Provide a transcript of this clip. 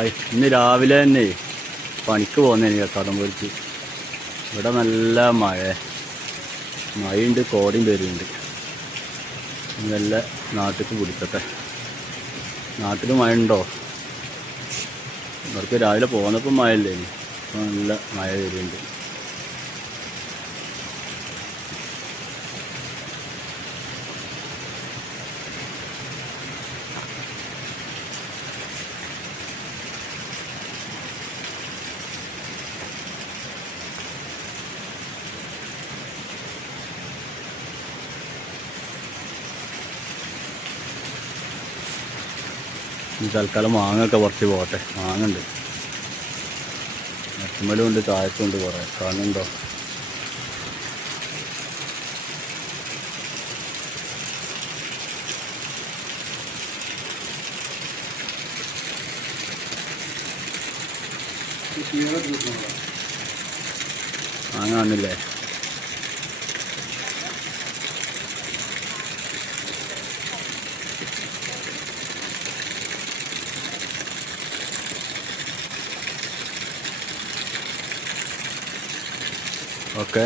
Hi. ഇന്ന് രാവിലെ തന്നെ പണിക്ക് പോകുന്നതിന് കടമ്പൂർക്ക്. ഇവിടെ നല്ല മഴയുണ്ട്, കോടയും വരുന്നുണ്ട്. നല്ല നാട്ടിലേക്ക് പിടിക്കട്ടെ. നാട്ടിൽ മഴ ഉണ്ടോ? ഇവർക്ക് രാവിലെ പോകുന്നപ്പോൾ മഴ ഇല്ലേ, ഇപ്പോൾ നല്ല മഴ വരുന്നുണ്ട്. ഈ തൽക്കാലം മാങ്ങയൊക്കെ കുറച്ച് പോട്ടെ. മാങ്ങ ഉണ്ട്, മറ്റുമലും ഉണ്ട്, താഴത്തുണ്ട് കുറേ. കാണുന്നുണ്ടോ? മാങ്ങ കാണില്ലേ? ഓക്കെ.